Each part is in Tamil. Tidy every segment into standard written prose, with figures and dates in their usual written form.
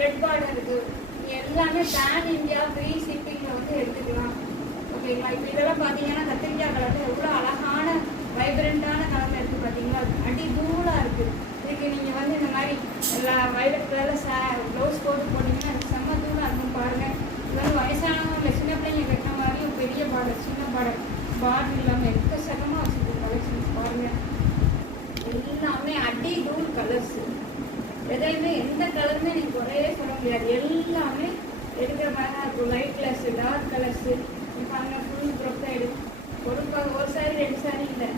த்ரெட் பார்டர் இருக்குது. எல்லாமே பேன் இந்தியா ஃப்ரீ ஷிப்பிங்கில் வந்து எடுத்துக்கலாம். ஓகேங்களா? இப்போ இதெல்லாம் பார்த்தீங்கன்னா கத்திரிக்காய் கலரில் எவ்வளோ அழகான வைப்ரண்ட்டான கலரில் இருக்குது பார்த்தீங்களா? அடி தூளாக இருக்குது. இதுக்கு நீங்கள் வந்து இந்த மாதிரி எல்லா வயலட் கலரில் ப்ளவுஸ் போட்டு போட்டிங்கன்னா அது செம்ம தூளாக இருக்கும் பாருங்கள். இது வந்து வயசானவங்க இல்லை சின்ன பிள்ளைங்க கட்டின மாதிரியும் பெரிய பார்டர் சின்ன பார்டர் இல்லாமல் எக்கச்சக்கமாக வச்சுருக்கோம் கலெக்ஷன்ஸ் பாருங்கள். எல்லாமே அடி தூள் கலர்ஸு. எதையுமே எந்த கலருமே நீங்கள் குறையே சொல்ல முடியாது. எல்லாமே எடுக்கிற மாதிரி தான் இருக்கும். லைட் கலர்ஸு, டார்க் கலர்ஸு, பாருங்கள் ஃபுல் ப்ரொஃபைடு. ஒரு சாரி 2 சாரி இல்லை,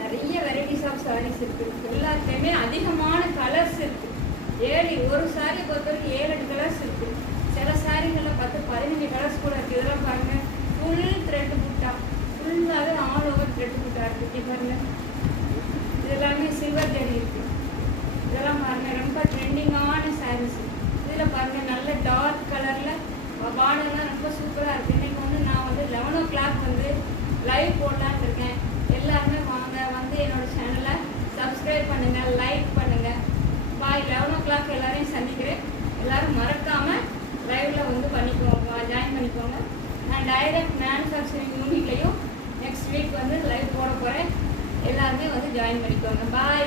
நிறைய வெரைட்டிஸ் ஆஃப் சாரீஸ் இருக்குது. எல்லாத்துலேயுமே அதிகமான கலர்ஸ் இருக்குது. ஒரு சாரியை பொறுத்தவரைக்கும் 7-8 கலர்ஸ் இருக்குது. சில சாரிகளில் 10-15 கலர்ஸ் கூட இருக்குது. இதெல்லாம் பாருங்கள் ஃபுல் த்ரெட் புட்டா, ஃபுல்லாகவே ஆல் ஓவர் த்ரெட் புட்டா இருக்குது. பாருங்கள் இதெல்லாமே சில்வர் ஜரி இருக்குது. இதெல்லாம் பாருங்கள் ரொம்ப ட்ரெண்டிங்கான சாரீஸ். இதில் பாருங்கள் நல்ல டார்க் கலரில் பார்டர்லாம் ரொம்ப சூப்பராக இருக்குது. இன்றைக்கி வந்து நான் வந்து 11 o'clock வந்து லைவ் போடலான்னு இருக்கேன். எல்லாருமே வாங்க, வந்து என்னோடய சேனலை சப்ஸ்கிரைப் பண்ணுங்கள், லைக் பண்ணுங்கள். பாய் 11 o'clock எல்லோரையும் சந்திக்கிறேன். எல்லோரும் மறக்காமல் லைவில் வந்து பண்ணிக்கோங்க, ஜாயின் பண்ணிக்கோங்க. நான் டைரக்ட் மேனுஃபேக்சரிங் யூனிட்லேயும் நெக்ஸ்ட் வீக் வந்து லைவ் போட போகிறேன். எல்லாருமே வந்து ஜாயின் பண்ணிக்கோங்க. பாய்.